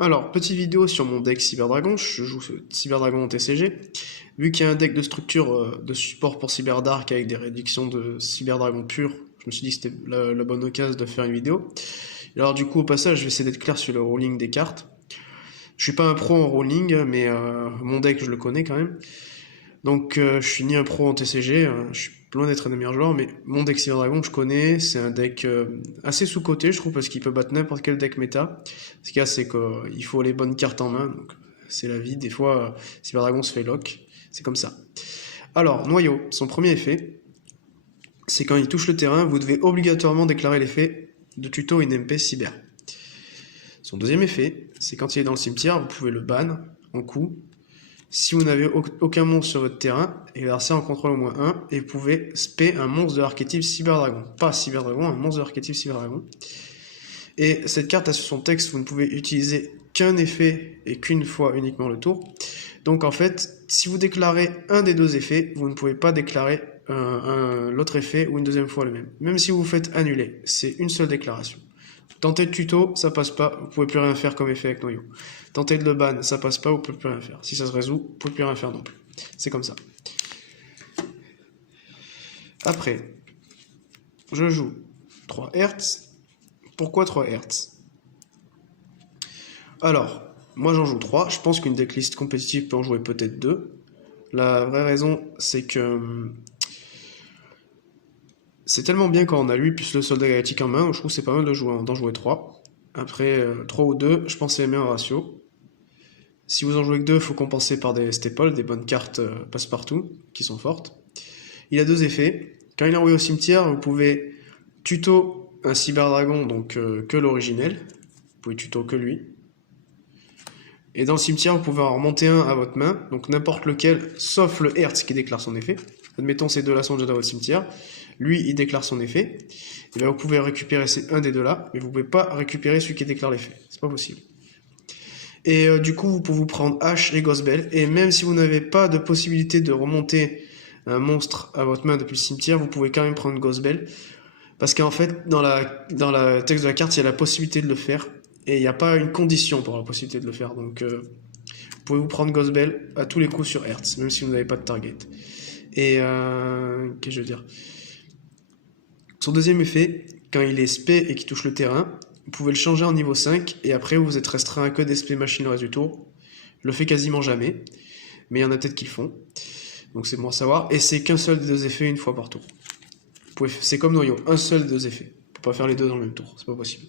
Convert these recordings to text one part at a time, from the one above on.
Alors, petite vidéo sur mon deck Cyberdragon, je joue ce Cyberdragon en TCG. Vu qu'il y a un deck de structure de support pour Cyberdark avec des réductions de Cyberdragon pur, je me suis dit que c'était la bonne occasion de faire une vidéo. Alors du coup, au passage, je vais essayer d'être clair sur le rolling des cartes. Je suis pas un pro en rolling, mais mon deck, je le connais quand même. Donc je suis ni un pro en TCG, je suis loin d'être un des meilleurs joueurs, mais mon deck Cyberdragon je connais, c'est un deck assez sous-coté je trouve, parce qu'il peut battre n'importe quel deck méta. Ce qu'il y a, c'est qu'il faut les bonnes cartes en main, donc c'est la vie, des fois Cyberdragon se fait lock, c'est comme ça. Alors, Noyau, son premier effet, c'est quand il touche le terrain, vous devez obligatoirement déclarer l'effet de tuto INMP Cyber. Son deuxième effet, c'est quand il est dans le cimetière, vous pouvez le ban en coup. Si vous n'avez aucun monstre sur votre terrain, et l'adversaire en contrôle au moins 1, et vous pouvez spé un monstre de l'archétype Cyberdragon. Pas Cyberdragon, un monstre de l'archétype Cyberdragon. Et cette carte a sur son texte, vous ne pouvez utiliser qu'un effet et qu'une fois uniquement le tour. Donc en fait, si vous déclarez un des deux effets, vous ne pouvez pas déclarer l'autre effet ou une deuxième fois le même. Même si vous vous faites annuler, c'est une seule déclaration. Tentez de tuto, ça passe pas, vous pouvez plus rien faire comme effet avec Noyau. Tentez de le ban, ça passe pas, vous pouvez plus rien faire. Si ça se résout, vous pouvez plus rien faire non plus. C'est comme ça. Après, je joue 3 Hz. Pourquoi 3 Hz? Alors, moi j'en joue 3. Je pense qu'une decklist compétitive peut en jouer peut-être 2. La vraie raison, c'est que c'est tellement bien quand on a lui plus le soldat galactique en main, je trouve que c'est pas mal d'en jouer 3. Après, 3 ou 2, je pense que c'est le meilleur ratio. Si vous en jouez que 2, il faut compenser par des staples, des bonnes cartes passe-partout, qui sont fortes. Il a deux effets. Quand il est envoyé au cimetière, vous pouvez tuto un Cyberdragon, donc que l'originel. Vous pouvez tuto que lui. Et dans le cimetière, vous pouvez en remonter un à votre main, donc n'importe lequel, sauf le Hertz qui déclare son effet. Admettons ces deux-là sont déjà dans votre cimetière. Lui, il déclare son effet. Et bien vous pouvez récupérer un des deux-là, mais vous ne pouvez pas récupérer celui qui déclare l'effet. C'est pas possible. Et du coup, vous pouvez vous prendre H et Gospel. Et même si vous n'avez pas de possibilité de remonter un monstre à votre main depuis le cimetière, vous pouvez quand même prendre Gospel. Parce qu'en fait, dans la texte de la carte, il y a la possibilité de le faire. Et il n'y a pas une condition pour la possibilité de le faire. Donc, vous pouvez vous prendre Gospel à tous les coups sur Hertz, même si vous n'avez pas de target. Et, qu'est-ce que je veux dire? Son deuxième effet, quand il est spé et qu'il touche le terrain, vous pouvez le changer en niveau 5, et après vous êtes restreint à que des spé machines le reste du tour. Je le fais quasiment jamais, mais il y en a peut-être qui le font. Donc c'est bon à savoir. Et c'est qu'un seul des deux effets une fois par tour. C'est comme Noyau, un seul des deux effets. On peut pas faire les deux dans le même tour, c'est pas possible.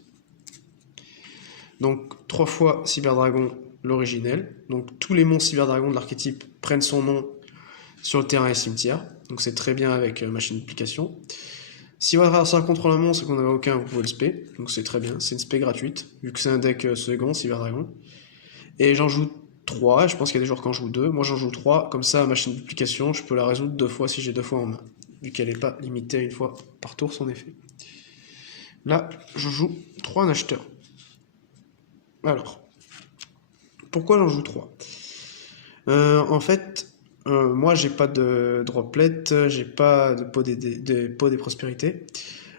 Donc 3 fois Cyberdragon l'originel. Donc tous les monstres Cyberdragon de l'archétype prennent son nom sur le terrain et cimetière. Donc c'est très bien avec machine d'application. Si votre adversaire contrôle un monstre et qu'on n'avait aucun, vous pouvez le spé. Donc c'est très bien, c'est une spé gratuite, vu que c'est un deck second, Cyberdragon. Et j'en joue 3, je pense qu'il y a des joueurs qui en jouent 2. Moi j'en joue 3, comme ça, machine de duplication, je peux la résoudre 2 fois si j'ai 2 fois en main, vu qu'elle n'est pas limitée à une fois par tour son effet. Là, je joue 3 en acheteur. Alors, pourquoi j'en joue 3? En fait, moi j'ai pas de droplet, j'ai pas de pot des prospérités,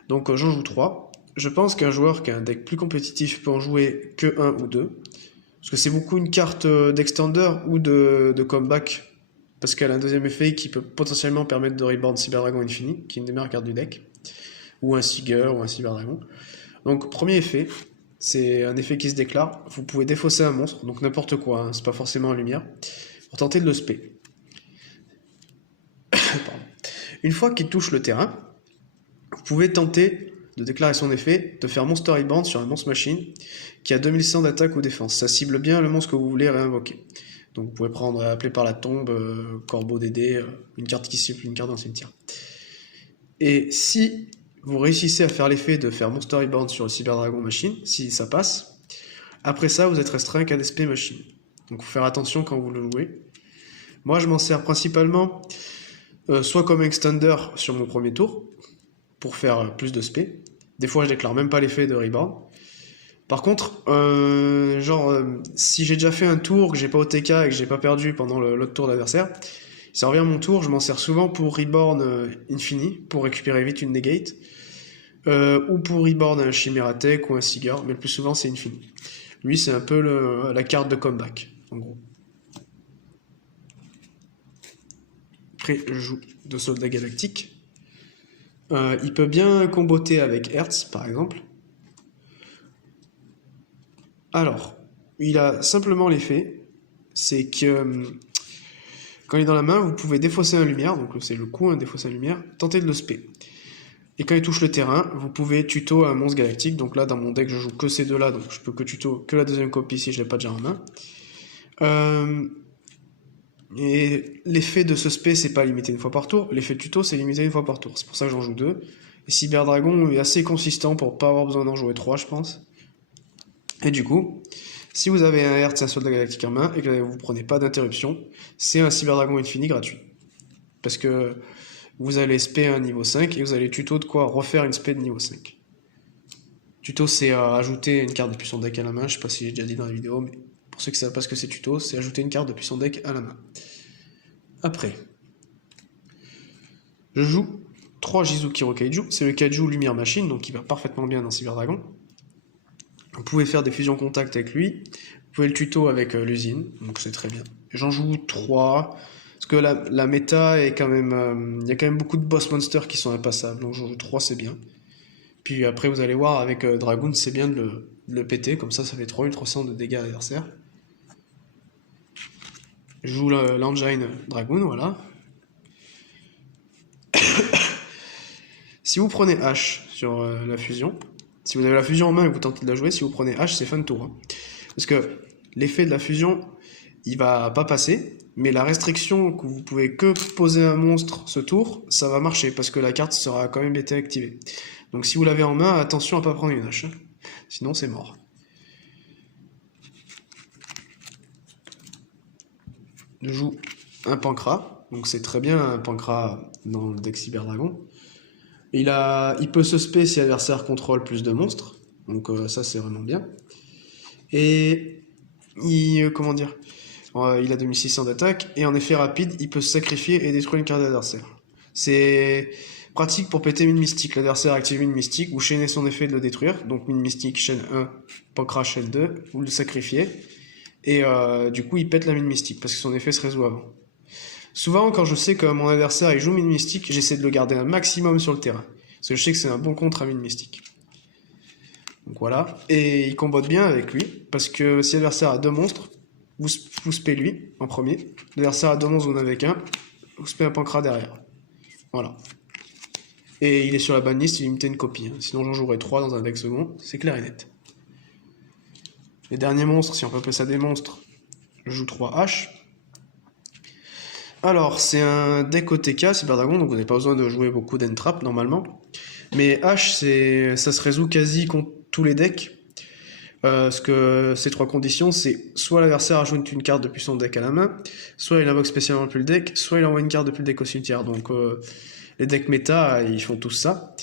donc j'en joue 3. Je pense qu'un joueur qui a un deck plus compétitif peut en jouer que 1 ou 2, parce que c'est beaucoup une carte d'extender ou de comeback, parce qu'elle a un deuxième effet qui peut potentiellement permettre de reborn Cyberdragon Infini, qui est une des meilleures cartes du deck, ou un Seeger ou un Cyberdragon. Donc premier effet, c'est un effet qui se déclare, vous pouvez défausser un monstre, donc n'importe quoi, hein, c'est pas forcément en lumière, pour tenter de le spé. Une fois qu'il touche le terrain, vous pouvez tenter de déclarer son effet, de faire Monster Reborn sur un monstre machine qui a 2100 d'attaque ou défense. Ça cible bien le monstre que vous voulez réinvoquer. Donc vous pouvez prendre Appelé par la tombe, Corbeau d'aider, une carte qui cible une carte dans le cimetière. Et si vous réussissez à faire l'effet de faire Monster Reborn sur le Cyberdragon machine, si ça passe, après ça vous êtes restreint qu'à des spé machine. Donc faut faire attention quand vous le jouez. Moi je m'en sers principalement soit comme extender sur mon premier tour, pour faire plus de spé. Des fois, je déclare même pas l'effet de reborn. Par contre, si j'ai déjà fait un tour, que j'ai pas OTK et que j'ai pas perdu pendant l'autre tour d'adversaire, ça revient à mon tour, je m'en sers souvent pour reborn infini, pour récupérer vite une negate, ou pour reborn un Chimera Tech ou un Seeger, mais le plus souvent c'est infini. Lui, c'est un peu la carte de comeback, en gros. Après, je joue de soldat galactique. Il peut bien comboter avec Hertz, par exemple. Alors, il a simplement l'effet, c'est que quand il est dans la main, vous pouvez défausser un lumière, donc c'est le coup, défausser un lumière, tenter de le spé. Et quand il touche le terrain, vous pouvez tuto un monstre galactique, donc là dans mon deck je joue que ces deux-là, donc je peux que tuto que la deuxième copie si je l'ai pas déjà en main. Et l'effet de ce spé, c'est pas limité une fois par tour, l'effet de tuto c'est limité une fois par tour, c'est pour ça que j'en joue deux. Et Cyberdragon est assez consistant pour pas avoir besoin d'en jouer trois, je pense. Et du coup, si vous avez un Hertz et un soldat galactique en main et que vous prenez pas d'interruption, c'est un Cyberdragon infini gratuit. Parce que vous allez spé un niveau 5 et vous allez tuto de quoi refaire une spé de niveau 5. Tuto, c'est ajouter une carte depuis son deck à la main, je sais pas si j'ai déjà dit dans la vidéo, mais pour ceux qui savent pas ce que c'est tuto, c'est ajouter une carte depuis son deck à la main. Après, je joue 3 Jizukiro Kaiju, c'est le Kaiju Lumière Machine, donc il va parfaitement bien dans Cyberdragon. Vous pouvez faire des fusions contact avec lui, vous pouvez le tuto avec l'usine, donc c'est très bien. J'en joue 3, parce que la méta est quand même... Il y a quand même beaucoup de boss monsters qui sont impassables, donc j'en joue 3, c'est bien. Puis après, vous allez voir, avec Dragoon, c'est bien de le péter, comme ça fait 3300 de dégâts à l'adversaire. Je joue l'Engine Dragoon, voilà. Si vous prenez H sur la fusion, si vous avez la fusion en main et que vous tentez de la jouer, si vous prenez H, c'est fin de tour. Hein. Parce que l'effet de la fusion, il va pas passer, mais la restriction que vous pouvez que poser un monstre ce tour, ça va marcher, parce que la carte sera quand même été activée. Donc si vous l'avez en main, attention à pas prendre une H, hein. Sinon c'est mort. Je joue un Pancra, donc c'est très bien un Pancra dans le deck Cyberdragon. Il peut se spé si l'adversaire contrôle plus de monstres, donc ça c'est vraiment bien. Et comment dire, il a 2600 d'attaque, et en effet rapide, il peut se sacrifier et détruire une carte d'adversaire. C'est pratique pour péter mine mystique. L'adversaire active mine mystique, vous chaînez son effet de le détruire, donc mine mystique, chaîne 1, Pancra, chaîne 2, vous le sacrifiez, et du coup il pète la mine mystique, parce que son effet se résout avant. Souvent, quand je sais que mon adversaire il joue mine mystique, j'essaie de le garder un maximum sur le terrain. Parce que je sais que c'est un bon contre à mine mystique. Donc voilà. Et il combote bien avec lui. Parce que si l'adversaire a deux monstres, vous spé lui en premier. L'adversaire a deux monstres, vous n'en avez qu'un. Vous spé un Pancra derrière. Voilà. Et il est sur la banlist, il limite une copie. Hein. Sinon j'en jouerai 3 dans un deck second. C'est clair et net. Les derniers monstres, si on peut appeler ça des monstres, je joue 3 H. Alors, c'est un deck OTK, Cyberdragon, donc vous n'avez pas besoin de jouer beaucoup d'entrap normalement. Mais H, ça se résout quasi contre tous les decks. Parce que ces 3 conditions, c'est soit l'adversaire ajoute une carte depuis son deck à la main, soit il invoque spécialement depuis le deck, soit il envoie une carte depuis le deck au cimetière. Donc les decks méta, ils font tous ça.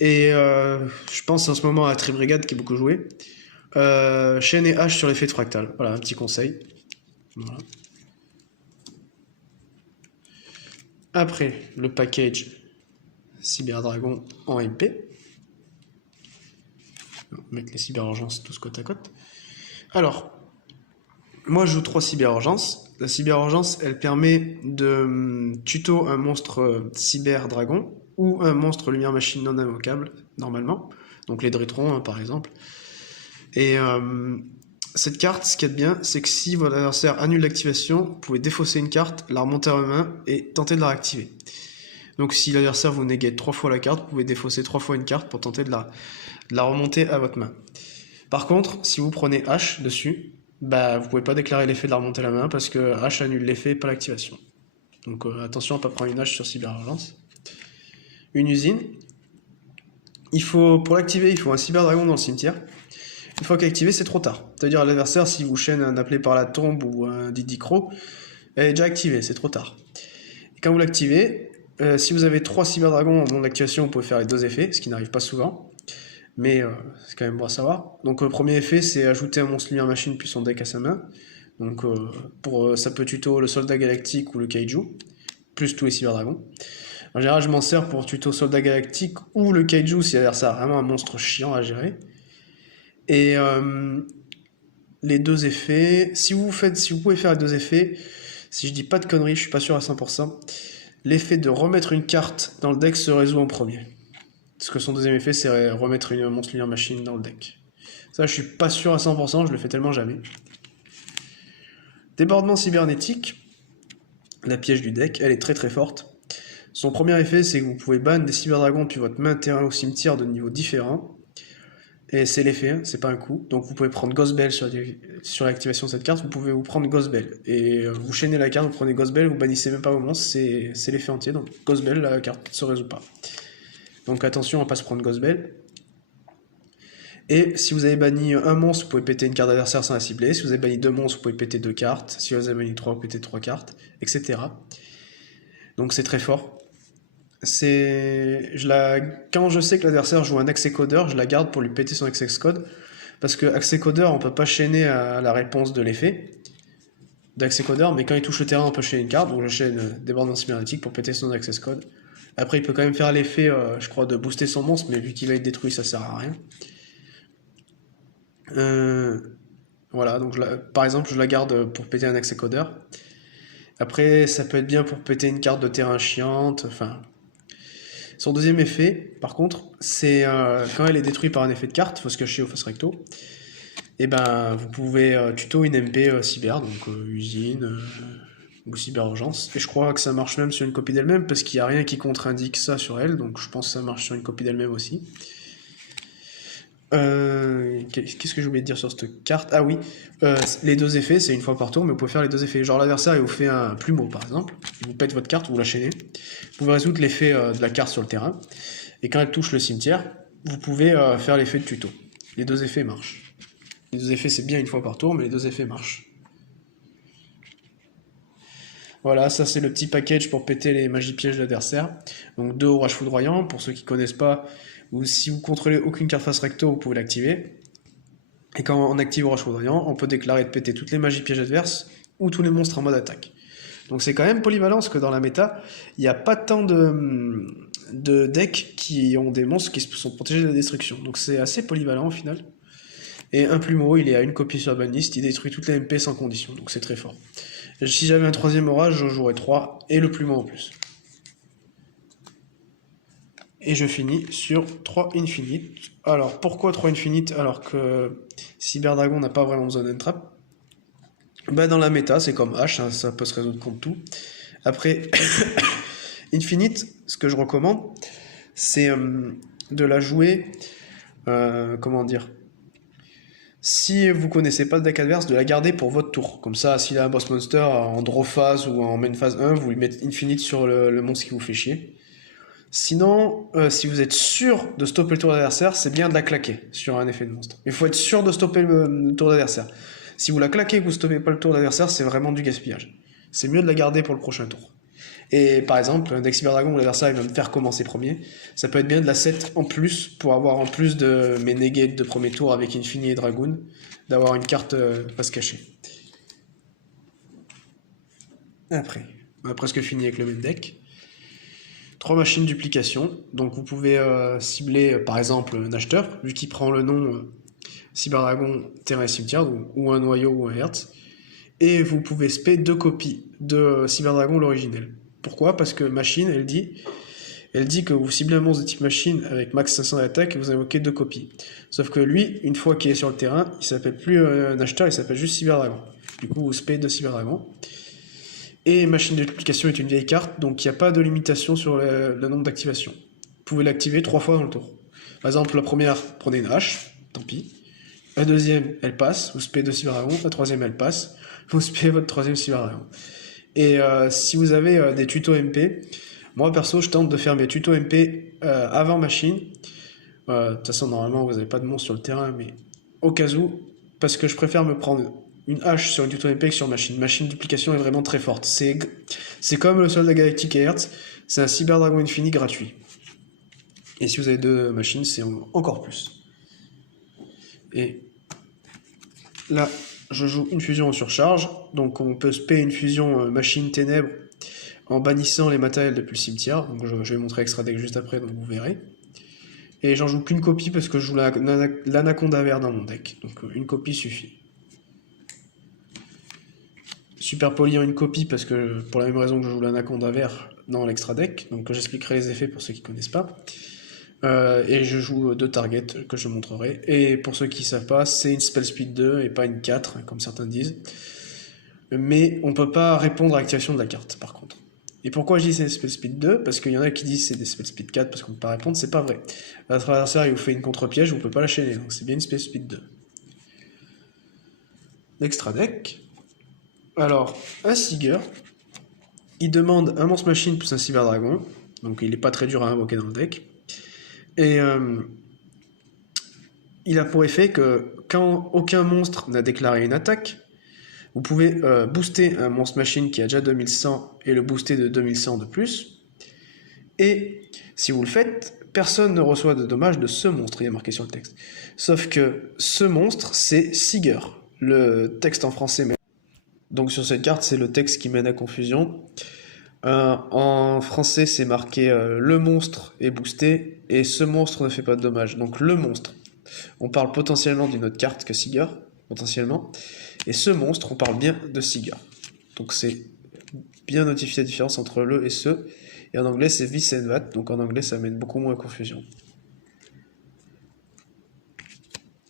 Et je pense en ce moment à Tribrigade qui est beaucoup joué. Chaîne et H sur l'effet de fractal. Voilà, un petit conseil. Voilà. Après, le package Cyberdragon en MP. On va mettre les cyberurgences tous côte à côte. Alors, moi je joue 3 cyberurgences. La cyberurgence, elle permet de tuto un monstre cyberdragon ou un monstre lumière machine non invocable, normalement. Donc les Drétrons, hein, par exemple. Et cette carte, ce qu'il y a de bien, c'est que si votre adversaire annule l'activation, vous pouvez défausser une carte, la remonter à la main et tenter de la réactiver. Donc si l'adversaire vous négate 3 fois la carte, vous pouvez défausser 3 fois une carte pour tenter de la remonter à votre main. Par contre, si vous prenez H dessus, bah vous pouvez pas déclarer l'effet de la remonter à la main parce que H annule l'effet, pas l'activation. Donc attention à pas prendre une H sur Cyberurgence. Une usine. Pour l'activer, il faut un Cyberdragon dans le cimetière. Une fois qu'activé, c'est trop tard. C'est-à-dire à l'adversaire, si vous chaîne un appelé par la tombe ou un Didicro, elle est déjà activée, c'est trop tard. Et quand vous l'activez, si vous avez 3 cyberdragons au moment de l'activation, vous pouvez faire les 2 effets, ce qui n'arrive pas souvent. Mais c'est quand même bon à savoir. Donc le premier effet, c'est ajouter un monstre lumière machine puis son deck à sa main. Donc ça peut tuto le soldat galactique ou le kaiju, plus tous les cyberdragons. En général, je m'en sers pour tuto soldat galactique ou le kaiju si l'adversaire a vraiment un monstre chiant à gérer. Et les deux effets. Si vous pouvez faire les deux effets, si je dis pas de conneries, je suis pas sûr à 100%, l'effet de remettre une carte dans le deck se résout en premier. Parce que son deuxième effet, c'est remettre une monstre lunaire machine dans le deck. Ça, je suis pas sûr à 100%, je le fais tellement jamais. Débordement cybernétique, la piège du deck, elle est très très forte. Son premier effet, c'est que vous pouvez ban des cyberdragons puis votre main terrain au cimetière de niveau différent. Et c'est l'effet, hein, c'est pas un coup. Donc vous pouvez prendre Ghostbell sur l'activation de cette carte, vous pouvez vous prendre Ghostbell. Et vous chaînez la carte, vous prenez Ghostbell, vous bannissez même pas vos monstres, c'est l'effet entier. Donc Ghostbell, la carte ne se résout pas. Donc attention à pas se prendre Ghostbell. Et si vous avez banni un monstre, vous pouvez péter une carte adversaire sans la cibler. Si vous avez banni deux monstres, vous pouvez péter deux cartes. Si vous avez banni trois, vous pétez trois cartes, etc. Donc c'est très fort. Quand je sais que l'adversaire joue un accès codeur, je la garde pour lui péter son access code. Parce que accès codeur, on peut pas chaîner à la réponse de l'effet d'accès codeur, mais quand il touche le terrain, on peut chaîner une carte. Donc je chaîne débordement cybernétique pour péter son access code. Après, il peut quand même faire l'effet, je crois, de booster son monstre, mais vu qu'il va être détruit, ça sert à rien. Voilà, donc par exemple, je la garde pour péter un accès codeur. Après, ça peut être bien pour péter une carte de terrain chiante, enfin... Son deuxième effet, par contre, c'est quand elle est détruite par un effet de carte, il faut se cacher au face recto, et ben vous pouvez tuto une MP cyber, donc usine ou cyber urgence. Et je crois que ça marche même sur une copie d'elle-même, parce qu'il n'y a rien qui contre-indique ça sur elle, donc je pense que ça marche sur une copie d'elle-même aussi. Qu'est-ce que j'ai oublié de dire sur cette carte? Ah oui, les deux effets, c'est une fois par tour, mais vous pouvez faire les deux effets. Genre l'adversaire, il vous fait un plumeau, par exemple, il vous pète votre carte, vous la chaînez. Vous pouvez résoudre l'effet de la carte sur le terrain, et quand elle touche le cimetière, vous pouvez faire l'effet de tuto. Les deux effets marchent. Les deux effets, c'est bien une fois par tour, mais les deux effets marchent. Voilà, ça c'est le petit package pour péter les magies pièges de l'adversaire. Donc 2 orages foudroyants, pour ceux qui connaissent pas, ou si vous contrôlez aucune carte face recto, vous pouvez l'activer. Et quand on active orage foudroyant, on peut déclarer de péter toutes les magies pièges adverses ou tous les monstres en mode attaque. Donc c'est quand même polyvalent, parce que dans la méta, il n'y a pas tant de decks qui ont des monstres qui sont protégés de la destruction. Donc c'est assez polyvalent au final. Et un plumeau, il est à une copie sur la banlist, il détruit toutes les MP sans condition, donc c'est très fort. Si j'avais un troisième orage, j'en jouerais 3, et le plumeau en plus. Et je finis sur 3 Infinite. Alors, pourquoi 3 Infinite alors que Cyberdragon n'a pas vraiment besoin d'entrap? Bah, dans la méta, c'est comme H, hein, ça peut se résoudre contre tout. Après, Infinite, ce que je recommande, c'est de la jouer... comment dire? Si vous connaissez pas le deck adverse, de la garder pour votre tour. Comme ça, s'il a un boss monster en draw phase ou en main phase 1, vous lui mettez Infinite sur le monstre qui vous fait chier. Sinon, si vous êtes sûr de stopper le tour d'adversaire, c'est bien de la claquer sur un effet de monstre. Il faut être sûr de stopper le tour d'adversaire. Si vous la claquez et que vous stoppez pas le tour d'adversaire, c'est vraiment du gaspillage. C'est mieux de la garder pour le prochain tour. Et par exemple, un deck Cyberdragon où l'adversaire va me faire commencer premier, ça peut être bien de la set en plus pour avoir en plus de mes negates de premier tour avec Infini et Dragoon, d'avoir une carte face cachée. Après, on a presque fini avec le même deck. 3 machines duplication, donc vous pouvez cibler par exemple un acheteur, vu qu'il prend le nom Cyberdragon Terrain et Cimetière, ou un noyau ou un Hertz, et vous pouvez spé 2 copies de Cyberdragon l'originel. Pourquoi? Parce que machine, elle dit que vous ciblez un monstre de type machine avec max 500 d'attaque et vous invoquez 2 copies. Sauf que lui, une fois qu'il est sur le terrain, il s'appelle plus un acheteur, il s'appelle juste Cyberdragon. Du coup, vous spé 2 Cyberdragon. Et machine de duplication est une vieille carte, donc il n'y a pas de limitation sur le nombre d'activations. Vous pouvez l'activer 3 fois dans le tour. Par exemple, la première, prenez une hache, tant pis. La deuxième, elle passe, vous spé 2 Cyberdragon. La troisième, elle passe, vous spé votre troisième Cyberdragon. Et si vous avez des tutos MP, moi perso, je tente de faire mes tutos MP avant machine. De toute façon, normalement, vous n'avez pas de monstre sur le terrain, mais au cas où, parce que je préfère me prendre une hache sur une tuto MP que sur machine. Machine duplication est vraiment très forte. C'est comme le soldat galactique et Hertz, c'est un Cyberdragon Infini gratuit. Et si vous avez 2 machines, c'est encore plus. Et là, je joue une fusion en surcharge, donc on peut spé une fusion machine ténèbres en bannissant les matériels depuis le cimetière. Donc je vais montrer extra deck juste après, donc vous verrez. Et j'en joue qu'une copie parce que je joue l'anaconda vert dans mon deck, donc une copie suffit. Super Poly en une copie parce que pour la même raison que je joue l'Anaconda vert dans l'extra deck, donc j'expliquerai les effets pour ceux qui connaissent pas. Et je joue 2 targets que je montrerai. Et pour ceux qui savent pas, c'est une spell speed 2 et pas une 4, comme certains disent. Mais on peut pas répondre à l'activation de la carte, par contre. Et pourquoi je dis c'est des spell speed 2? Parce qu'il y en a qui disent c'est des spell speed 4 parce qu'on peut pas répondre, c'est pas vrai. Votre adversaire il vous fait une contre-piège, vous peut pas la chaîner, donc c'est bien une spell speed 2. L'extra deck. Alors, un Seeger, il demande un Monstre Machine plus un Cyberdragon, donc il est pas très dur à invoquer dans le deck. Et il a pour effet que quand aucun monstre n'a déclaré une attaque, vous pouvez booster un Monstre Machine qui a déjà 2100 et le booster de 2100 de plus. Et si vous le faites, personne ne reçoit de dommages de ce monstre, il y a marqué sur le texte. Sauf que ce monstre, c'est Seeger. Le texte en français, donc sur cette carte, c'est le texte qui mène à confusion. En français, c'est marqué le monstre est boosté et ce monstre ne fait pas de dommages. Donc le monstre, on parle potentiellement d'une autre carte que Seeger, potentiellement. Et ce monstre, on parle bien de Seeger. Donc c'est bien notifié la différence entre le et ce. Et en anglais, c'est this and that. Donc en anglais, ça mène beaucoup moins à confusion.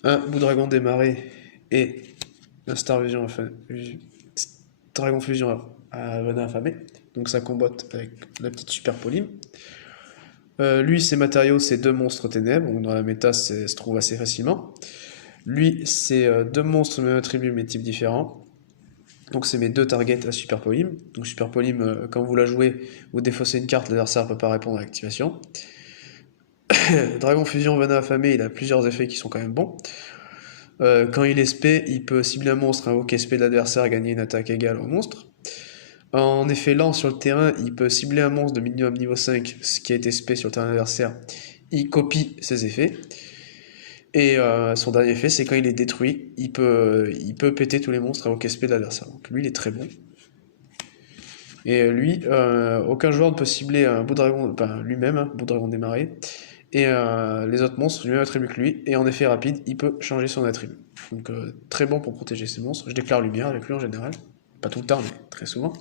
Un Boudragon démarré et un Star Vision, enfin, Dragon Fusion à Venin affamé. Donc ça combotte avec la petite Super Poly. Lui, ses matériaux, c'est 2 monstres ténèbres. Donc dans la méta, ça se trouve assez facilement. Lui, c'est 2 monstres, même attributs, mais types différents. Donc c'est mes 2 targets à Super Poly. Donc Super Poly, quand vous la jouez, vous défaussez une carte, l'adversaire ne peut pas répondre à l'activation. Dragon Fusion Venin affamé, il a plusieurs effets qui sont quand même bons. Quand il est SP, il peut cibler un monstre, invoquer SP de l'adversaire et gagner une attaque égale au monstre. En effet lent sur le terrain, il peut cibler un monstre de minimum niveau 5, ce qui a été SP sur le terrain adversaire. Il copie ses effets. Et son dernier effet, c'est quand il est détruit, il peut péter tous les monstres invoquer SP de l'adversaire. Donc lui, il est très bon. Et lui, aucun joueur ne peut cibler un Boudragon, enfin lui-même, hein, Boudragon démarré. Et les autres monstres du même attribut que lui. Et en effet rapide, il peut changer son attribut. Donc très bon pour protéger ses monstres. Je déclare lumière avec lui en général. Pas tout le temps, mais très souvent.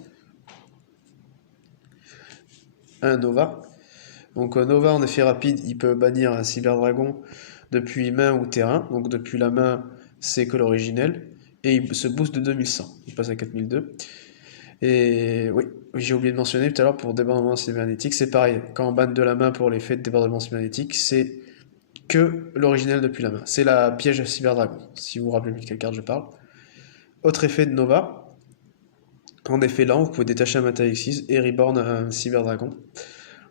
Un Nova. Donc Nova en effet rapide, il peut bannir un Cyberdragon depuis main ou terrain. Donc depuis la main, c'est que l'originel. Et il se booste de 2100. Il passe à 4002. Et oui, j'ai oublié de mentionner tout à l'heure pour débordement cybernétique, c'est pareil. Quand on banne de la main pour l'effet de débordement cybernétique, c'est que l'originel depuis la main. C'est la piège Cyberdragon, si vous vous rappelez de quelle carte je parle. Autre effet de Nova. En effet lent, vous pouvez détacher un Matalexis et reborn un Cyberdragon.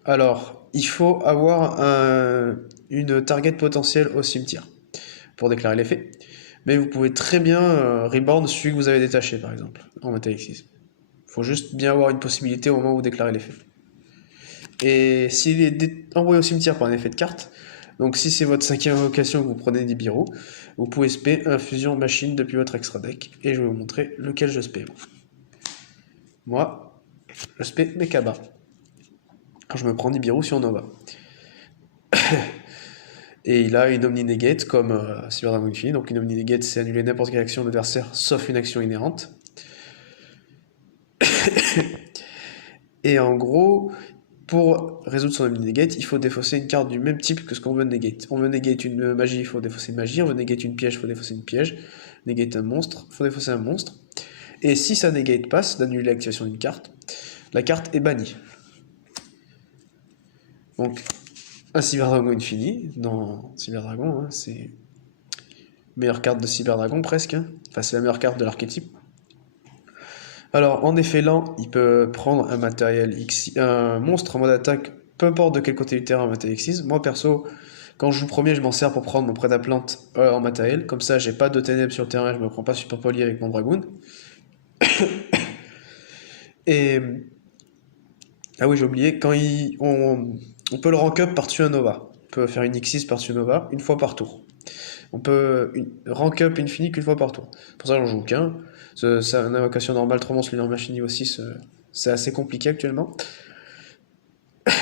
Alors, il faut avoir une target potentielle au cimetière pour déclarer l'effet. Mais vous pouvez très bien reborn celui que vous avez détaché, par exemple, en Matalexis. Il faut juste bien avoir une possibilité au moment où vous déclarez l'effet. Et s'il est envoyé au cimetière par un effet de carte, donc si c'est votre 5e invocation que vous prenez Nibiru, vous pouvez spé infusion machine depuis votre extra deck. Et je vais vous montrer lequel je spé. Moi, je spé Mekaba. Quand je me prends Nibiru sur Nova. Et il a une Omni Negate comme Cyberdragon Infini. Donc une Omni Negate, c'est annuler n'importe quelle action de l'adversaire sauf une action inhérente. Et en gros, pour résoudre son Omni Negate, il faut défausser une carte du même type que ce qu'on veut negate. On veut negate une magie, il faut défausser une magie. On veut negate une piège, il faut défausser une piège. Negate un monstre, il faut défausser un monstre. Et si ça negate passe, d'annuler l'activation d'une carte, la carte est bannie. Donc, un Cyberdragon Infini, dans Cyberdragon, hein, c'est meilleure carte de Cyberdragon presque. Hein. Enfin, c'est la meilleure carte de l'archétype. Alors, en effet lent, il peut prendre un matériel X, un monstre en mode attaque, peu importe de quel côté du terrain en matériel X. Moi, perso, quand je joue premier, je m'en sers pour prendre mon prêt-à-plante en matériel. Comme ça, j'ai pas de ténèbres sur le terrain, je me prends pas super poli avec mon dragoon. Et... ah oui, j'ai oublié, quand on peut le rank up par-dessus un Nova. On peut faire une X6 par-dessus Nova, une fois par tour. On peut rank up Infini qu'une fois par tour. Pour ça, j'en joue qu'un. C'est une invocation normale, 3 monstres, lunaire machine niveau 6, c'est assez compliqué actuellement.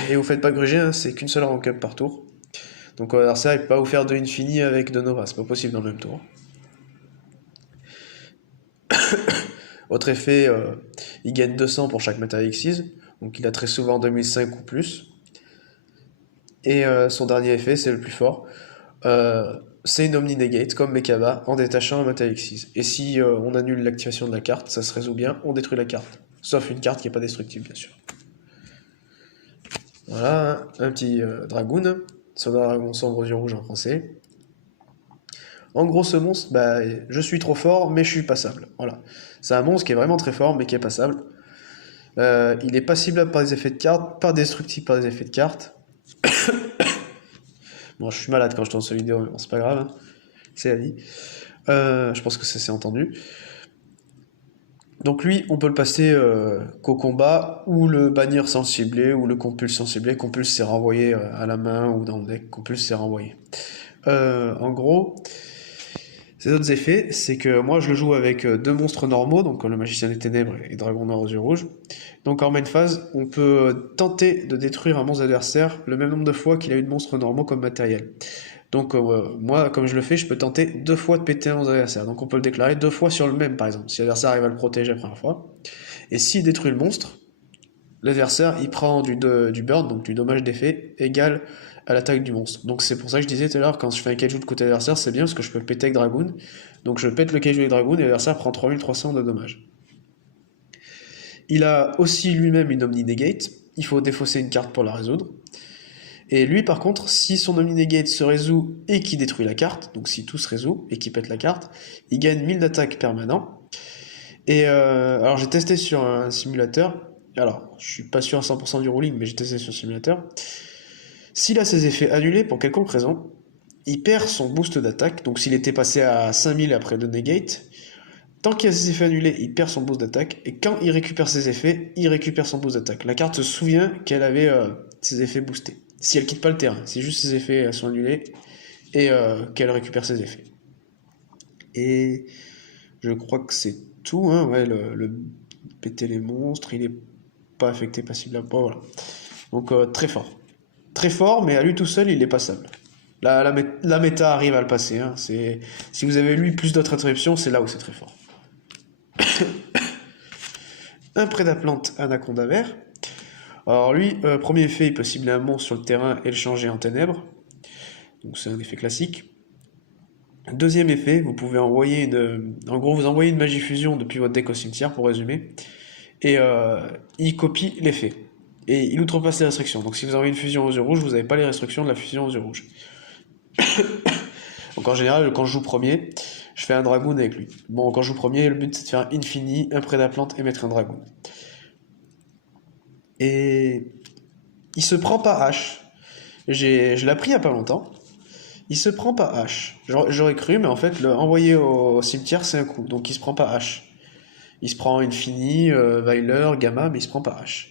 Et vous faites pas gruger, hein, c'est qu'une seule rank up par tour. Donc l'adversaire il peut pas vous faire de Infini avec de Nova, c'est pas possible dans le même tour. Autre effet, il gagne 200 pour chaque matériau X6, donc il a très souvent 2005 ou plus. Et son dernier effet, c'est le plus fort, c'est une Omni-Negate comme Mekaba en détachant un matériau X6. Et si on annule l'activation de la carte, ça se résout bien, on détruit la carte. Sauf une carte qui n'est pas destructible, bien sûr. Voilà, un petit Dragoon, soldat dragon sombre aux yeux rouges en français. En gros, ce monstre, bah, je suis trop fort, mais je suis passable. Voilà. C'est un monstre qui est vraiment très fort, mais qui est passable. Il est passible par des effets de cartes, pas destructible par des effets de cartes. Bon, je suis malade quand je tourne cette vidéo, mais bon, c'est pas grave, hein. C'est la vie. Je pense que ça s'est entendu. Donc lui, on peut le passer qu'au combat, ou le bannir sans cibler, ou le compulse sans cibler. Compulse, c'est renvoyé à la main ou dans le deck. Compulse, c'est renvoyé. En gros, ces autres effets, c'est que moi je le joue avec deux monstres normaux, donc le magicien des ténèbres et dragon noir aux yeux rouges. Donc en main phase, on peut tenter de détruire un monstre adversaire le même nombre de fois qu'il a eu de monstres normaux comme matériel. Donc moi, comme je le fais, je peux tenter 2 fois de péter un monstre adversaire. Donc on peut le déclarer 2 fois sur le même, par exemple, si l'adversaire arrive à le protéger la première fois. Et s'il détruit le monstre, l'adversaire il prend du burn, donc du dommage d'effet, égal à l'attaque du monstre. Donc c'est pour ça que je disais tout à l'heure, quand je fais un kaiju de côté adversaire, c'est bien parce que je peux le péter avec Dragoon. Donc je pète le kaiju avec Dragoon et l'adversaire prend 3300 de dommages. Il a aussi lui-même une Omni-Negate, il faut défausser une carte pour la résoudre. Et lui par contre, si son Omni-Negate se résout et qu'il détruit la carte, donc si tout se résout et qu'il pète la carte, il gagne 1000 d'attaque permanent. Et alors j'ai testé sur un simulateur, alors je suis pas sûr à 100% du ruling, mais j'ai testé sur le simulateur. S'il a ses effets annulés pour quelconque raison, il perd son boost d'attaque, donc s'il était passé à 5000 après de negate, tant qu'il a ses effets annulés, il perd son boost d'attaque, et quand il récupère ses effets, il récupère son boost d'attaque. La carte se souvient qu'elle avait ses effets boostés. Si elle quitte pas le terrain, si juste ses effets sont annulés, et qu'elle récupère ses effets. Et je crois que c'est tout, hein, ouais, le péter les monstres, il est pas affecté passiblement, voilà. Donc très fort. Très fort, mais à lui tout seul, il est passable. La méta arrive à le passer, hein. Si vous avez lui plus d'autres attributions, c'est là où c'est très fort. Un prédaplante anaconda vert. Alors lui, premier effet, il peut cibler un monstre sur le terrain et le changer en ténèbres. Donc c'est un effet classique. Deuxième effet, vous pouvez envoyer en gros, vous envoyez une magie fusion depuis votre deck au cimetière, pour résumer, et il copie l'effet. Et il outrepasse les restrictions. Donc si vous envoyez une fusion aux yeux rouges, vous n'avez pas les restrictions de la fusion aux yeux rouges. Donc en général, quand je joue premier, je fais un dragoon avec lui. Bon, quand je joue premier, le but c'est de faire infini, un prédaplante et mettre un dragoon. Et il se prend pas H. Je l'ai appris il y a pas longtemps. Il se prend pas H. J'aurais cru, mais en fait, le envoyer au cimetière, c'est un coup. Donc il se prend pas H. Il se prend infini, Weiler, Gamma, mais il se prend pas H.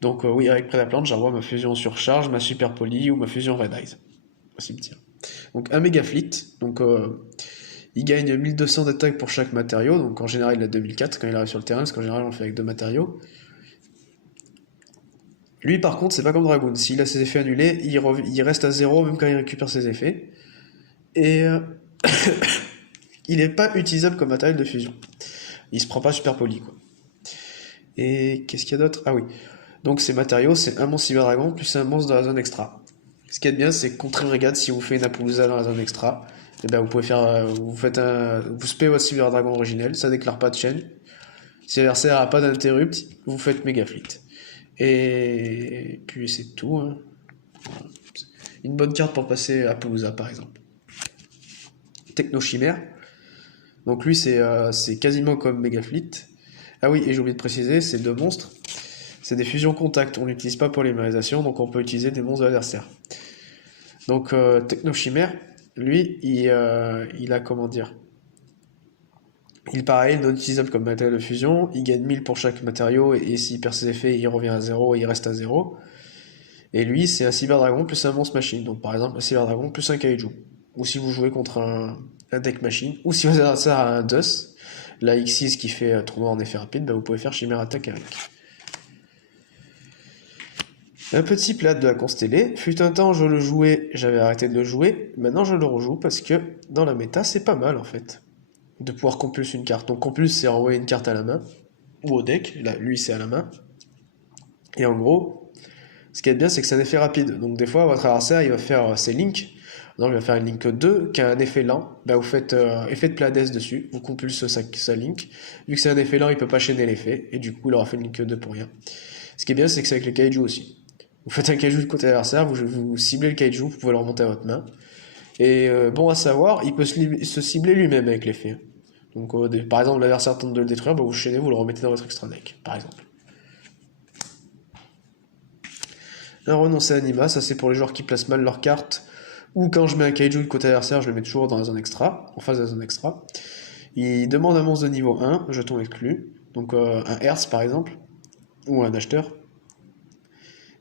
Donc oui, avec Prédaplante, j'envoie ma fusion surcharge, ma super poly ou ma fusion red eyes au cimetière. Donc un méga fleet, donc il gagne 1200 d'attaque pour chaque matériau, donc en général il a 2004 quand il arrive sur le terrain, parce qu'en général on le fait avec 2 matériaux. Lui par contre c'est pas comme Dragoon, s'il a ses effets annulés, il reste à 0 même quand il récupère ses effets. Et il est pas utilisable comme matériel de fusion. Il se prend pas super poli quoi. Et qu'est-ce qu'il y a d'autre? Ah oui. Donc ces matériaux, c'est un monstre cyberdragon plus un monstre de la zone extra. Ce qui est bien, c'est que contre une régate, si vous faites une Appaloosa dans la zone extra, et ben vous pouvez faire, vous spé votre cyberdragon originel, ça déclare pas de chaîne. Si l'adversaire a pas d'interrupt, vous faites méga fleet. Et puis c'est tout, hein. Voilà. Une bonne carte pour passer Appaloosa par exemple. Techno Chimère. Donc lui c'est quasiment comme méga fleet. Ah oui, et j'ai oublié de préciser, ces deux monstres, c'est des fusions contact, on n'utilise pas polymérisation, donc on peut utiliser des monstres de l'adversaire. Donc Techno Chimère, lui, il a comment dire, il pareil, non utilisable comme matériel de fusion, il gagne 1000 pour chaque matériau, et s'il perd ses effets, il revient à 0 et il reste à 0. Et lui, c'est un cyberdragon plus un monstre machine, donc par exemple un cyberdragon plus un kaiju. Ou si vous jouez contre un deck machine, ou si vous avez ça à un DOS, la X6 qui fait tournoi en effet rapide, bah vous pouvez faire Chimère attaque avec. Un petit plat de la Constellée. Fut un temps, je le jouais, j'avais arrêté de le jouer. Maintenant, je le rejoue parce que dans la méta, c'est pas mal en fait. De pouvoir compulse une carte. Donc, compulse, c'est renvoyer une carte à la main. Ou au deck. Là, lui, c'est à la main. Et en gros, ce qui est bien, c'est que c'est un effet rapide. Donc, des fois, votre adversaire, il va faire ses links. Donc, il va faire une link 2 qui a un effet lent. Bah, vous faites effet de Pleiades dessus. Vous compulse sa link. Vu que c'est un effet lent, il peut pas chaîner l'effet. Et du coup, il aura fait une link 2 pour rien. Ce qui est bien, c'est que c'est avec les kaiju aussi. Vous faites un kaiju de côté adversaire, vous ciblez le kaiju, vous pouvez le remonter à votre main. Et bon à savoir, il peut se cibler lui-même avec l'effet. Donc par exemple, l'adversaire tente de le détruire, bah, vous chaînez, vous le remettez dans votre extra deck, par exemple. Un renoncer anima, ça c'est pour les joueurs qui placent mal leurs cartes, ou quand je mets un kaiju de côté adversaire, je le mets toujours dans la zone extra, en face de la zone extra. Il demande un monstre de niveau 1, jeton exclu, donc un Hertz par exemple, ou un acheteur.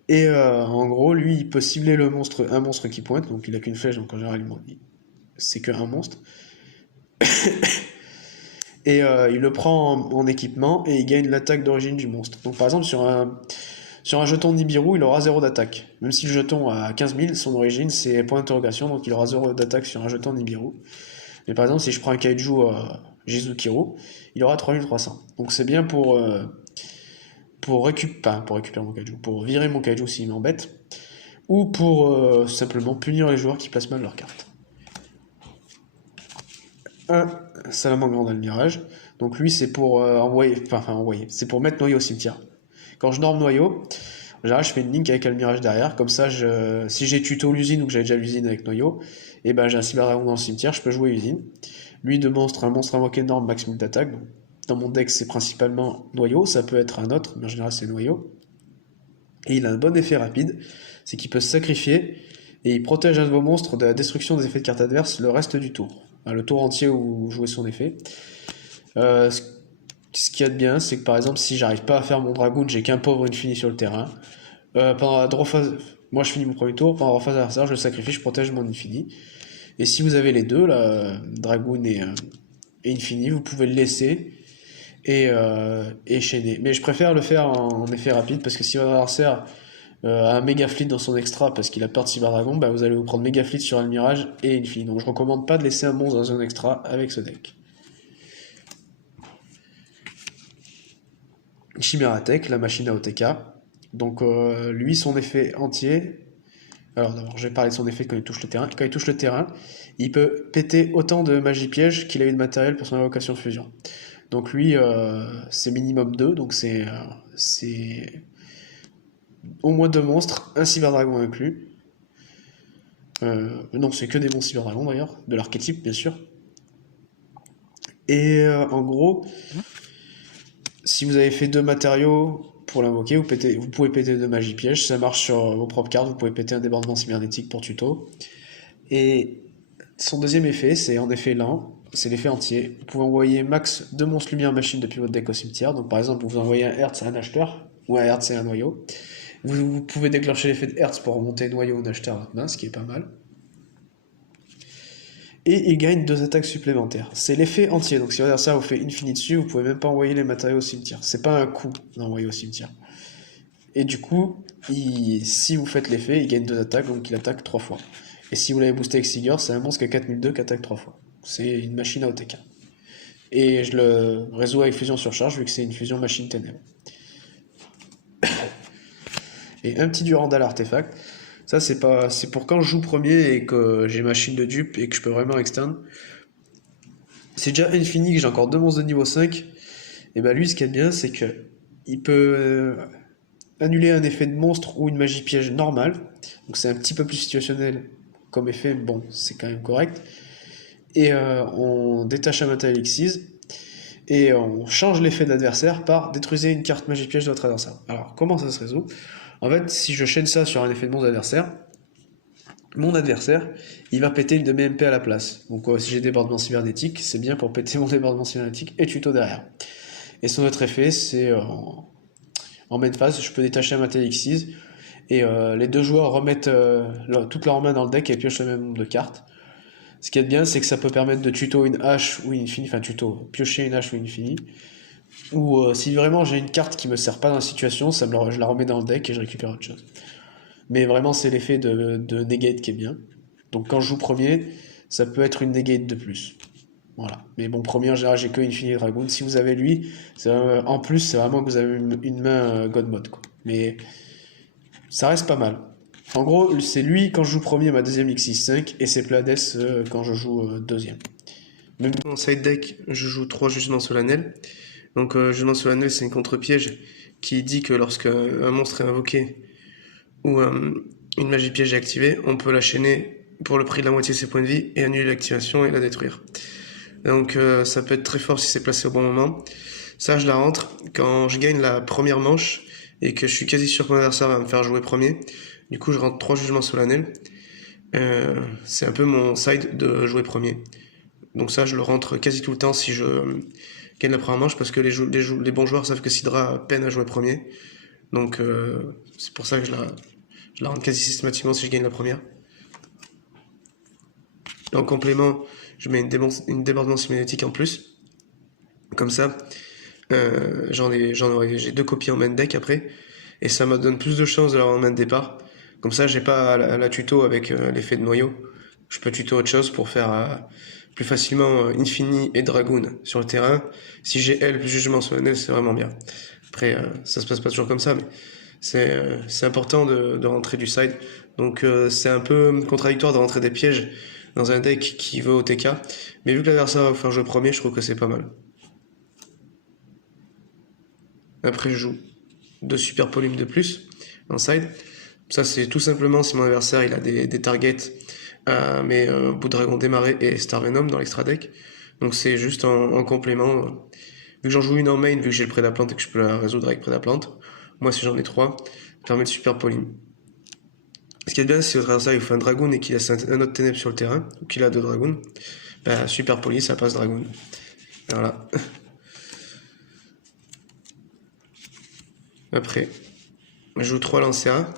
Et en gros, lui, il peut cibler un monstre qui pointe, donc il a qu'une flèche, donc en général, c'est qu'un monstre. Et il le prend en équipement et il gagne l'attaque d'origine du monstre. Donc par exemple, sur un jeton Nibiru, il aura 0 d'attaque. Même si le jeton a 15 000, son origine c'est point d'interrogation, donc il aura 0 d'attaque sur un jeton Nibiru. Mais par exemple, si je prends un kaiju Jizukiru, il aura 3300. Donc c'est bien pour récupérer mon kaiju, pour virer mon kaiju s'il m'embête, ou pour simplement punir les joueurs qui placent mal leurs cartes. Un Salamandre Grand Almirage, donc lui c'est pour c'est pour mettre noyau au cimetière. Quand je norme noyau, en général je fais une link avec Almirage derrière, comme ça si j'ai tuto l'usine ou que j'avais déjà l'usine avec noyau, et ben j'ai un Cyberdragon dans le cimetière, je peux jouer usine. Lui de monstre, un monstre invoqué énorme, maximum d'attaque. Dans mon deck c'est principalement noyau, ça peut être un autre, mais en général c'est noyau. Et il a un bon effet rapide, c'est qu'il peut se sacrifier et il protège un de vos monstres de la destruction des effets de cartes adverses le reste du tour. Enfin, le tour entier où vous jouez son effet. Ce qu'il y a de bien, c'est que par exemple, si j'arrive pas à faire mon dragoon, j'ai qu'un pauvre infini sur le terrain. Pendant la draw phase, moi je finis mon premier tour, pendant la draw phase adversaire, je le sacrifie, je protège mon infini. Et si vous avez les deux, là, dragoon et infini, vous pouvez le laisser et chaîner. Mais je préfère le faire en effet rapide parce que si votre adversaire a un méga fleet dans son extra parce qu'il a peur de Cyberdragon, bah vous allez vous prendre méga fleet sur Almirage et Infini. Donc je recommande pas de laisser un monstre dans un extra avec ce deck. Chimera Tech, la machine à OTK. Donc lui, son effet entier. Alors d'abord, je vais parler de son effet quand il touche le terrain. Quand il touche le terrain, il peut péter autant de magie piège qu'il a eu de matériel pour son invocation fusion. Donc lui, c'est minimum 2, donc c'est au moins 2 monstres, un Cyberdragon inclus. Non, c'est que des bons Cyberdragons d'ailleurs, de l'archétype bien sûr. Et en gros, si vous avez fait 2 matériaux pour l'invoquer, vous pouvez péter 2 magie piège, ça marche sur vos propres cartes, vous pouvez péter un débordement cybernétique pour tuto. Et son deuxième effet, c'est en effet lent, c'est l'effet entier. Vous pouvez envoyer max 2 monstres lumière machine depuis votre deck au cimetière. Donc par exemple, vous envoyez un Hertz à un acheteur, ou un Hertz et un noyau. Vous pouvez déclencher l'effet de Hertz pour remonter noyau ou acheteur à votre main, ce qui est pas mal. Et il gagne 2 attaques supplémentaires. C'est l'effet entier, donc si votre adversaire vous fait infini dessus, vous pouvez même pas envoyer les matériaux au cimetière. C'est pas un coup d'envoyer au cimetière. Et du coup, si vous faites l'effet, il gagne 2 attaques, donc il attaque 3 fois. Et si vous l'avez boosté avec Sigurd, c'est un monstre qui a 4002 qui attaque 3 fois. C'est une machine à OTK. Et je le résous avec fusion surcharge, vu que c'est une fusion machine ténèbres. Et un petit Durandal artefact. Ça, c'est pour quand je joue premier et que j'ai machine de dupe et que je peux vraiment externe. C'est déjà infini que j'ai encore 2 monstres de niveau 5. Et bah lui, ce qui est bien, c'est que il peut annuler un effet de monstre ou une magie piège normale. Donc c'est un petit peu plus situationnel comme effet, bon, c'est quand même correct. Et on détache un matériel X6 et on change l'effet de l'adversaire par détruisez une carte magie piège de votre adversaire. Alors, comment ça se résout? En fait, si je chaîne ça sur un effet de mon adversaire, il va péter une de mes MP à la place. Donc si j'ai débordement cybernétique, c'est bien pour péter mon débordement cybernétique et tuto derrière. Et son autre effet, c'est en main phase, je peux détacher un matériel X6 et les 2 joueurs remettent toute leur main dans le deck et piochent le même nombre de cartes. Ce qui est bien, c'est que ça peut permettre de tuto une hache ou une infini, enfin piocher une hache ou une infini. Ou si vraiment j'ai une carte qui me sert pas dans la situation, je la remets dans le deck et je récupère autre chose. Mais vraiment, c'est l'effet de negate qui est bien. Donc quand je joue premier, ça peut être une negate de plus. Voilà. Mais bon, premier en général, j'ai que Infinity Dragoon. Si vous avez lui, en plus, c'est vraiment que vous avez une main God Mode, quoi. Mais ça reste pas mal. En gros, c'est lui quand je joue premier, ma deuxième X6-5, et c'est Plades quand je joue deuxième. Même en side deck, je joue 3 jugements solennels. Donc, jugement solennel, c'est une contre-piège qui dit que lorsque un monstre est invoqué ou une magie piège est activée, on peut la chaîner pour le prix de la moitié de ses points de vie et annuler l'activation et la détruire. Donc, ça peut être très fort si c'est placé au bon moment. Ça, je la rentre quand je gagne la première manche et que je suis quasi sûr que mon adversaire va me faire jouer premier. Du coup, je rentre 3 jugements solennels. C'est un peu mon side de jouer premier. Donc ça, je le rentre quasi tout le temps si je gagne la première manche parce que les bons joueurs savent que Sidra peine à jouer premier. Donc c'est pour ça que je la rentre quasi systématiquement si je gagne la première. En complément, je mets une débordement cinétique en plus. Comme ça, j'ai 2 copies en main deck après. Et ça me donne plus de chances de l'avoir en main de départ. Comme ça, j'ai pas à la tuto avec l'effet de noyau. Je peux tuto autre chose pour faire plus facilement Infini et Dragoon sur le terrain. Si j'ai L plus jugement solennel, c'est vraiment bien. Après, ça se passe pas toujours comme ça, mais c'est important de rentrer du side. Donc c'est un peu contradictoire de rentrer des pièges dans un deck qui veut au TK. Mais vu que l'adversaire va vous faire jouer premier, je trouve que c'est pas mal. Après, je joue 2 super polymes de plus en side. Ça, c'est tout simplement si mon adversaire il a des targets mais Bout Dragon démarré et Star Venom dans l'extra deck. Donc c'est juste en complément. Vu que j'en joue une en main, vu que j'ai le Prédaplante et que je peux la résoudre avec Prédaplante, moi si j'en ai 3, ça permet de super polyme. Ce qui est bien, si votre adversaire il fait un Dragoon et qu'il laisse un autre ténèbre sur le terrain, ou qu'il a 2 Dragons, bah super poly, ça passe Dragoon. Voilà. Après, je joue 3 Lancea.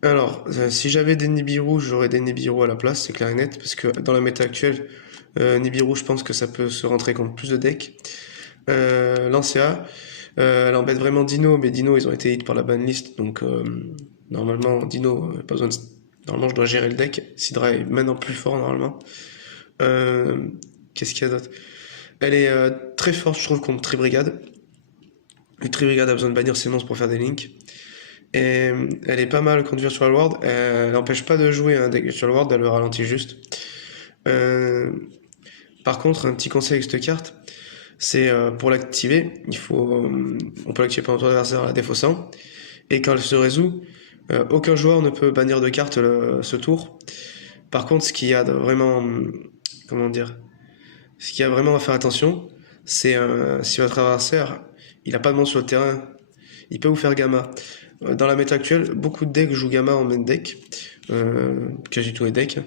Alors, si j'avais des Nibiru, j'aurais des Nibiru à la place, c'est clair et net, parce que dans la méta actuelle, Nibiru, je pense que ça peut se rentrer contre plus de decks. Lancea, elle embête vraiment Dino, mais Dino, ils ont été hit par la banlist, donc normalement, Dino, pas besoin de... Normalement, je dois gérer le deck. Sidra est maintenant plus fort, normalement. Qu'est-ce qu'il y a d'autre? Elle est très forte, je trouve, contre Tribrigade. Le Tribrigade a besoin de bannir ses monstres pour faire des links. Et elle est pas mal contre Virtual World. Elle n'empêche pas de jouer un deck Virtual World, elle le ralentit juste. Par contre, un petit conseil avec cette carte, c'est pour l'activer, on peut l'activer pendant ton adversaire en la défaussant. Et quand elle se résout, aucun joueur ne peut bannir de carte ce tour. Par contre, ce qu'il y a de vraiment, comment dire, ce qu'il y a vraiment à faire attention, c'est si votre adversaire, il a pas de monstre sur le terrain, il peut vous faire gamma. Dans la méta actuelle, beaucoup de decks jouent gamma en main deck, quasi tous les decks.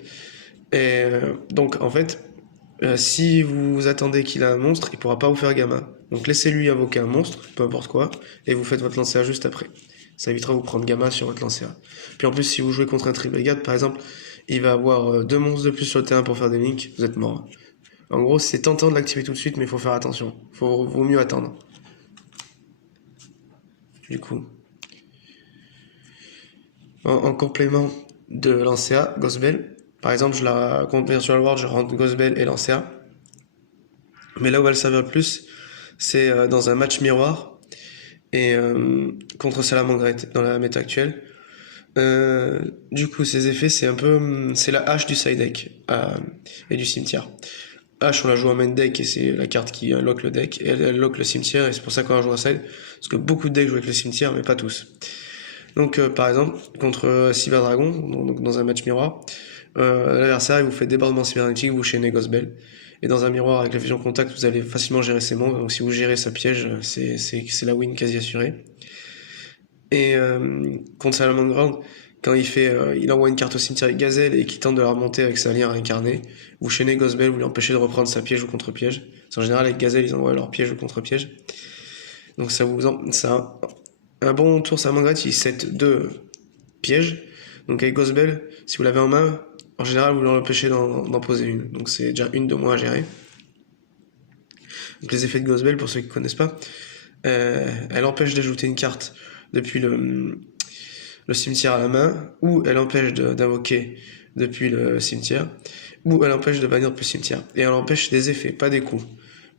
Et donc en fait, si vous attendez qu'il a un monstre, il pourra pas vous faire gamma. Donc laissez-lui invoquer un monstre, peu importe quoi, et vous faites votre Lancea juste après. Ça évitera de vous prendre gamma sur votre Lancea. Puis en plus, si vous jouez contre un Tribrigade, par exemple, il va avoir 2 monstres de plus sur le terrain pour faire des links, vous êtes mort. En gros, c'est tentant de l'activer tout de suite, mais il faut faire attention. Vaut mieux attendre. Du coup, en complément de Lancea, Ghostbell, par exemple, contre Virtual World, je rentre Ghostbell et Lancea. Mais là où elle servir le plus, c'est dans un match miroir et contre Salamangreat dans la méta actuelle. Du coup, ces effets, c'est la hache du side deck et du cimetière. Hache, on la joue en main deck et c'est la carte qui unlock le deck et elle lock le cimetière et c'est pour ça qu'on la joue en side. Parce que beaucoup de decks jouent avec le cimetière, mais pas tous. Donc, par exemple, contre Cyberdragon, donc dans un match miroir, l'adversaire il vous fait débordement cybernétique, vous chaînez Ghostbell. Et dans un miroir avec la fusion contact, vous allez facilement gérer ses monstres. Donc si vous gérez sa piège, c'est la win quasi assurée. Et contre Salamangreat, quand il envoie une carte au cimetière avec Gazelle et qu'il tente de la remonter avec sa lyre incarnée, vous chaînez Ghostbell, vous l'empêchez de reprendre sa piège ou contre-piège. En général, avec Gazelle, ils envoient leur piège ou contre-piège. Donc ça un bon tour Salamangreat, il set 2 pièges. Donc avec Ghostbell, si vous l'avez en main, en général, vous l'empêchez d'en poser une. Donc c'est déjà une de moins à gérer. Donc les effets de Ghostbell, pour ceux qui ne connaissent pas, elle empêche d'ajouter une carte depuis le le cimetière à la main, ou elle empêche d'invoquer depuis le cimetière, ou elle empêche de bannir depuis le cimetière. Et elle empêche des effets, pas des coups.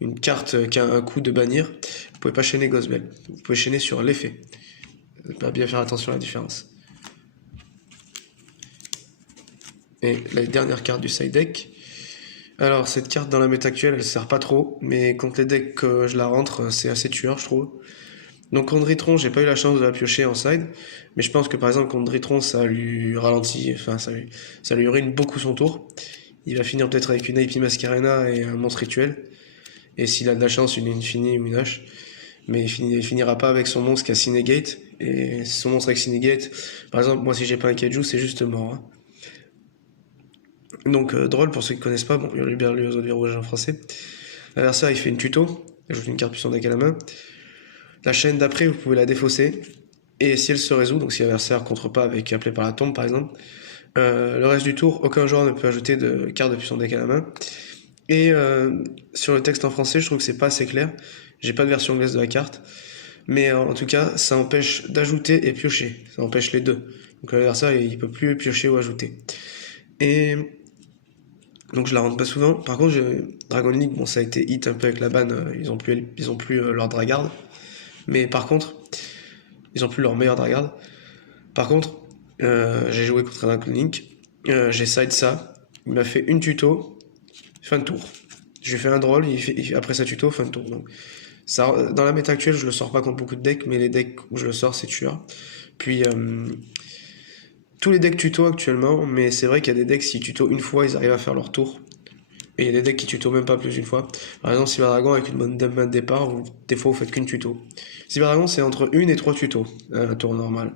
Une carte qui a un coup de bannir, vous pouvez pas chaîner Ghostbell. Vous pouvez chaîner sur l'effet. Bien faire attention à la différence. Et la dernière carte du side deck. Alors cette carte dans la méta actuelle elle sert pas trop, mais contre les decks que je la rentre c'est assez tueur je trouve. Donc contre Dritron j'ai pas eu la chance de la piocher en side, mais je pense que par exemple contre Dritron ça lui ralentit, enfin ça lui ruine beaucoup son tour. Il va finir peut-être avec une IP Mascarena et un monstre rituel, et s'il a de la chance une Infini ou une H, mais il finira pas avec son monstre qui a Cinegate, et son monstre avec Cinegate, par exemple moi si j'ai pas un Kaiju c'est juste mort. Hein. Donc drôle pour ceux qui connaissent pas, bon, Hurluberlu aux autres rouges en français. L'adversaire il fait une tuto, ajoute une carte puissante deck à la main. La chaîne d'après vous pouvez la défausser, et si elle se résout, donc si l'adversaire contre pas avec appelé par la tombe par exemple, le reste du tour, aucun joueur ne peut ajouter de carte de puissant deck à la main. Et sur le texte en français, je trouve que c'est pas assez clair. J'ai pas de version anglaise de la carte, mais en tout cas, ça empêche d'ajouter et piocher. Ça empêche les deux. Donc l'adversaire il peut plus piocher ou ajouter. Et donc je la rentre pas souvent. Par contre, Dragon League, bon, ça a été hit un peu avec la ban. Ils ont plus leur Dragard. Mais par contre, ils ont plus leur meilleur Dragard. Par contre, j'ai joué contre Dragon League. J'ai side ça. Il m'a fait une tuto. Fin de tour. Je lui fais un drôle. Après sa tuto, fin de tour. Donc, ça, dans la méta actuelle, je le sors pas contre beaucoup de decks. Mais les decks où je le sors, c'est tueur. Puis tous les decks tuto actuellement, mais c'est vrai qu'il y a des decks, s'ils tuto une fois, ils arrivent à faire leur tour. Et il y a des decks qui tuto même pas plus d'une fois. Par exemple, Cyber Dragon avec une bonne main de départ, des fois vous faites qu'une tuto. Cyber Dragon c'est entre 1 et 3 tutos, un tour normal.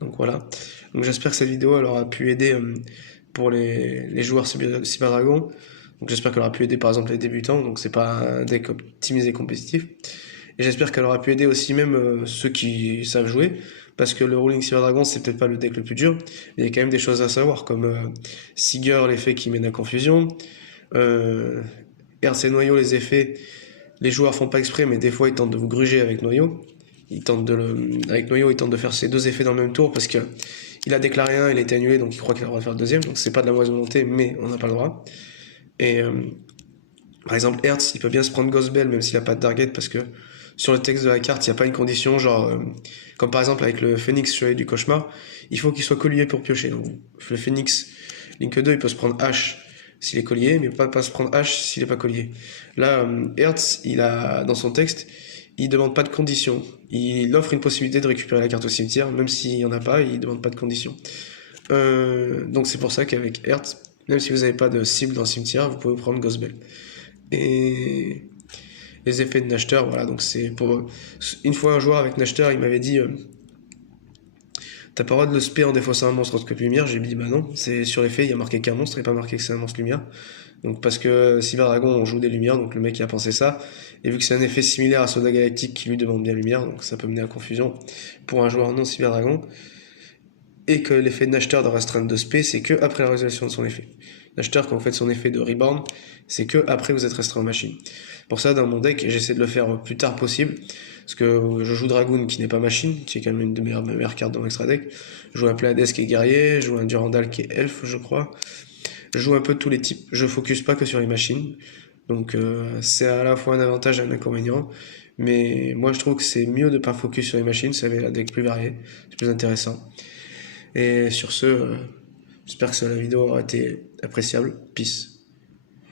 Donc voilà. Donc j'espère que cette vidéo elle aura pu aider pour les joueurs Cyber Dragon. Donc j'espère qu'elle aura pu aider par exemple les débutants, donc c'est pas un deck optimisé compétitif. Et j'espère qu'elle aura pu aider aussi même ceux qui savent jouer, parce que le Ruling Cyber Dragon c'est peut-être pas le deck le plus dur, mais il y a quand même des choses à savoir, comme Seeger, l'effet qui mène à confusion, RC Noyau, les effets, les joueurs font pas exprès, mais des fois ils tentent de vous gruger avec Noyau. Avec Noyau, ils tentent de faire ces deux effets dans le même tour, parce que il a déclaré un, il a été annulé, donc il croit qu'il a le droit de faire le deuxième, donc c'est pas de la mauvaise volonté, mais on n'a pas le droit. Et par exemple, Hertz, il peut bien se prendre Ghostbell même s'il a pas de target, parce que sur le texte de la carte, il n'y a pas une condition, genre, comme par exemple avec le Phoenix Chevalier du Cauchemar, il faut qu'il soit collier pour piocher. Donc le Phoenix Link 2, il peut se prendre H s'il est collier, mais il peut pas se prendre H s'il est pas collier. Là, Hertz, il a, dans son texte, il demande pas de condition. Il offre une possibilité de récupérer la carte au cimetière, même s'il y en a pas, il demande pas de condition. Donc c'est pour ça qu'avec Hertz, même si vous n'avez pas de cible dans le cimetière, vous pouvez prendre Ghostbell. Et les effets de Nachter, voilà, donc c'est pour... Une fois un joueur avec Nachter, il m'avait dit t'as pas le droit de le spé en défaussant un monstre autre que lumière. J'ai dit bah non, c'est sur l'effet, il y a marqué qu'un monstre et pas marqué que c'est un monstre lumière. Donc parce que Cyber Dragon on joue des lumières, donc le mec il a pensé ça, et vu que c'est un effet similaire à Soda Galactique qui lui demande bien lumière, donc ça peut mener à confusion pour un joueur non Cyber Dragon, et que l'effet de Nachter de restreinte de spé, c'est que après la résolution de son effet. Nachter, quand vous faites son effet de reborn, c'est que après vous êtes restreint en machine. Pour ça, dans mon deck, j'essaie de le faire le plus tard possible, parce que je joue Dragoon qui n'est pas machine, qui est quand même une de mes meilleures cartes dans l'extra deck. Je joue un Pleiades qui est guerrier, je joue un Durandal qui est elfe, je crois. Je joue un peu de tous les types, je focus pas que sur les machines. Donc c'est à la fois un avantage et un inconvénient. Mais moi je trouve que c'est mieux de pas focus sur les machines, ça fait un deck plus varié, c'est plus intéressant. Et sur ce, j'espère que la vidéo aura été appréciable. Peace.